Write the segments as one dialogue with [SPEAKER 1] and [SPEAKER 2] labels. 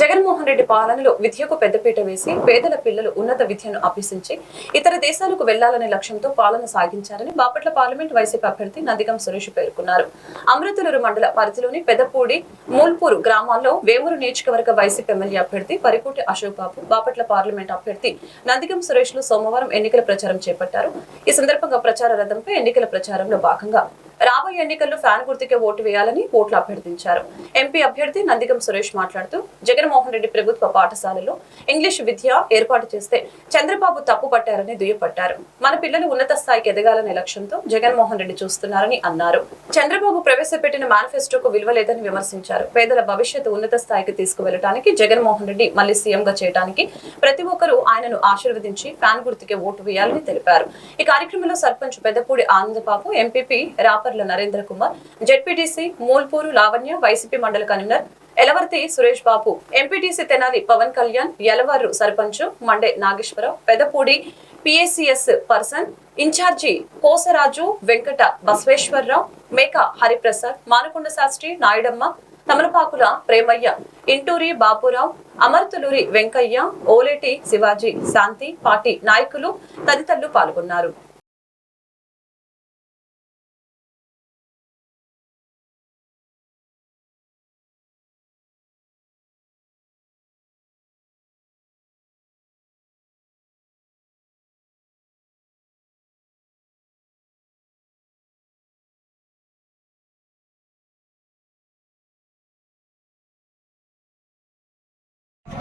[SPEAKER 1] జగన్మోహన్ రెడ్డి పాలనలో విద్యకు పెద్దపీట వేసి పేదల పిల్లలు ఉన్నత విద్యను అభ్యసించి ఇతర దేశాలకు వెళ్ళాలనే లక్ష్యంతో పాలన సాగించారని బాపట్ల పార్లమెంట్ వైసీపీ అభ్యర్థి నందిగం సురేష్ పేర్కొన్నారు. అమృతలూరు మండల పరిధిలోని పెదపూడి మూల్పూరు గ్రామాల్లో వేమూరు నియోజకవర్గ వైసీపీ ఎమ్మెల్యే అభ్యర్థి పరికోటి అశోక్ బాబు బాపట్ల పార్లమెంట్ అభ్యర్థి నందిగం సురేష్లు సోమవారం ఎన్నికల ప్రచారం చేపట్టారు. ఈ సందర్భంగా ప్రచార రథంపై ఎన్నికల ప్రచారంలో భాగంగా రాబోయే ఎన్నికల్లో ఫ్యాన్ గుర్తుకే ఓటు వేయాలని ఓట్లు అభ్యర్థించారు. ఎంపీ అభ్యర్థి నందిగం సురేష్ మాట్లాడుతూ జగన్మోహన్ రెడ్డి ప్రభుత్వ పాఠశాలలో ఇంగ్లీష్ విద్య ఏర్పాటు చేస్తే చంద్రబాబు తప్పు పట్టారని దుయ్యపట్టారు. మన పిల్లలు ఉన్నత స్థాయికి ఎదగాలనే లక్ష్యంతో జగన్మోహన్ రెడ్డి చూస్తున్నారని అన్నారు. చంద్రబాబు ప్రవేశపెట్టిన మేనిఫెస్టోకు విలువ లేదని విమర్శించారు. పేదల భవిష్యత్తు ఉన్నత స్థాయికి తీసుకువెళ్ళడానికి జగన్మోహన్ రెడ్డి మళ్ళీ సీఎంగా చేయడానికి ప్రతి ఒక్కరూ ఆయనను ఆశీర్వదించి ఫ్యాన్ గుర్తుకే ఓటు వేయాలని తెలిపారు. ఈ కార్యక్రమంలో sarpanch Peddapudi Anandababu MPP Kaparla Narendra Kumar ZPTC Mulpuru Lavanya YCP మండల convener Elavarthi Suresh Babu MPTC Tenali Pawan Kalyan Yalavaru sarpanch Mande Nageswararao Pedapudi PSCS person incharge Kosaraju Venkata Basaveswararao Meka Hariprasad Manakonda Sastri Nayudamma Tamalapakula Premaiah Inturi Bapurao Amarthaluri Venkaiah Oleti Shivaji Shanti party నాయకులు తదితరులు పాల్గొన్నారు.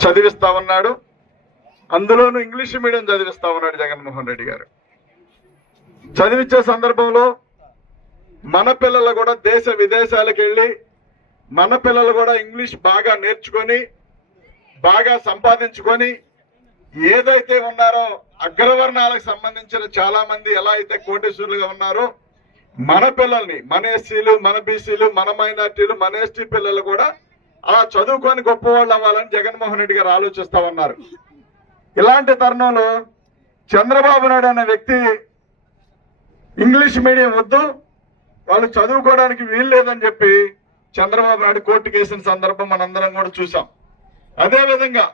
[SPEAKER 2] చదివిస్తా ఉన్నాడు. అందులోనూ English medium చదివిస్తా ఉన్నాడు జగన్మోహన్ రెడ్డి గారు. చదివించే సందర్భంలో మన పిల్లలు కూడా దేశ విదేశాలకు వెళ్ళి మన పిల్లలు కూడా ఇంగ్లీష్ బాగా నేర్చుకొని బాగా సంపాదించుకొని ఏదైతే ఉన్నారో అగ్రవర్ణాలకు సంబంధించిన చాలా మంది ఎలా అయితే కోటేశ్వరులుగా ఉన్నారో మన పిల్లల్ని మన ఎస్సీలు మన బీసీలు మన మైనార్టీలు మన ఎస్టీ పిల్లలు కూడా అలా చదువుకొని గొప్పవాళ్ళు అవ్వాలని జగన్మోహన్ రెడ్డి గారు ఆలోచిస్తా ఉన్నారు. ఇలాంటి తరుణంలో చంద్రబాబు నాయుడు అనే వ్యక్తి ఇంగ్లీష్ మీడియం వద్దు వాళ్ళు చదువుకోవడానికి వీలు లేదని చెప్పి చంద్రబాబు నాయుడు కోర్టు వేసిన సందర్భం మనందరం కూడా చూసాం అదే విధంగా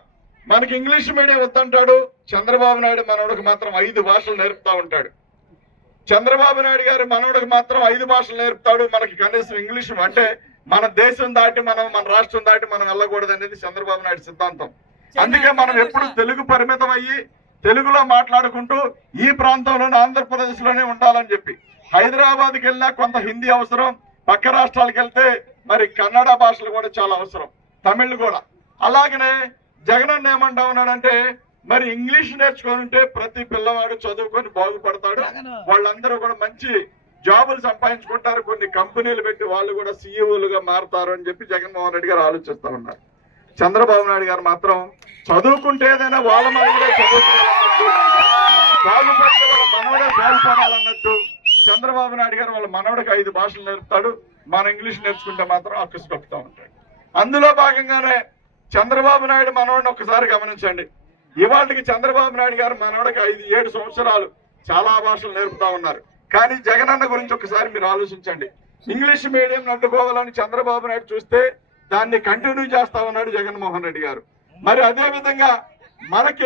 [SPEAKER 2] మనకి ఇంగ్లీష్ మీడియం వద్దంటాడు చంద్రబాబు నాయుడు మనవడికి మాత్రం ఐదు భాషలు నేర్పుతా ఉంటాడు. చంద్రబాబు నాయుడు గారి మనవడికి మాత్రం ఐదు భాషలు నేర్పుతాడు మనకి కనీసం ఇంగ్లీష్ అంటే మన దేశం దాటి మనం మన రాష్ట్రం దాటి మనం వెళ్ళకూడదు అనేది చంద్రబాబు నాయుడు సిద్ధాంతం. అందుకే మనం ఎప్పుడు తెలుగు పరిమితం అయ్యి తెలుగులో మాట్లాడుకుంటూ ఈ ప్రాంతంలోనే ఆంధ్రప్రదేశ్లోనే ఉండాలని చెప్పి. హైదరాబాద్కి వెళ్ళినా కొంత హిందీ అవసరం పక్క రాష్ట్రాలకు వెళ్తే మరి కన్నడ భాషలు కూడా చాలా అవసరం తమిళ్ కూడా. అలాగనే జగనన్న ఏమంటా ఉన్నాడంటే మరి ఇంగ్లీష్ నేర్చుకొని ఉంటే ప్రతి పిల్లవాడు చదువుకొని బాగుపడతాడు. వాళ్ళందరూ కూడా మంచి జాబులు సంపాదించుకుంటారు. కొన్ని కంపెనీలు పెట్టి వాళ్ళు కూడా సీఈఓలుగా మారుతారు అని చెప్పి జగన్మోహన్ రెడ్డి గారు ఆలోచిస్తూ ఉన్నారు. చంద్రబాబు నాయుడు గారు మాత్రం చదువుకుంటే ఏదైనా వాళ్ళ మనవడే మనవడే బాగుపడాలన్నట్టు చంద్రబాబు నాయుడు గారు వాళ్ళ మనవడికి ఐదు భాషలు నేర్పుతాడు. మన ఇంగ్లీష్ నేర్చుకుంటే మాత్రం అక్కసు కప్పుతా ఉంటాడు. అందులో భాగంగానే చంద్రబాబు నాయుడు మనవడిని ఒక్కసారి గమనించండి. ఇవాళకి చంద్రబాబు నాయుడు గారు మనవడికి ఐదు ఏడు సంవత్సరాలు చాలా భాషలు నేర్పుతా ఉన్నారు. కానీ జగనన్న గురించి ఒకసారి మీరు ఆలోచించండి. ఇంగ్లీష్ మీడియం అడ్డుకోవాలని చంద్రబాబు నాయుడు చూస్తే దాన్ని కంటిన్యూ చేస్తా ఉన్నాడు జగన్మోహన్ రెడ్డి గారు. మరి అదే విధంగా మనకి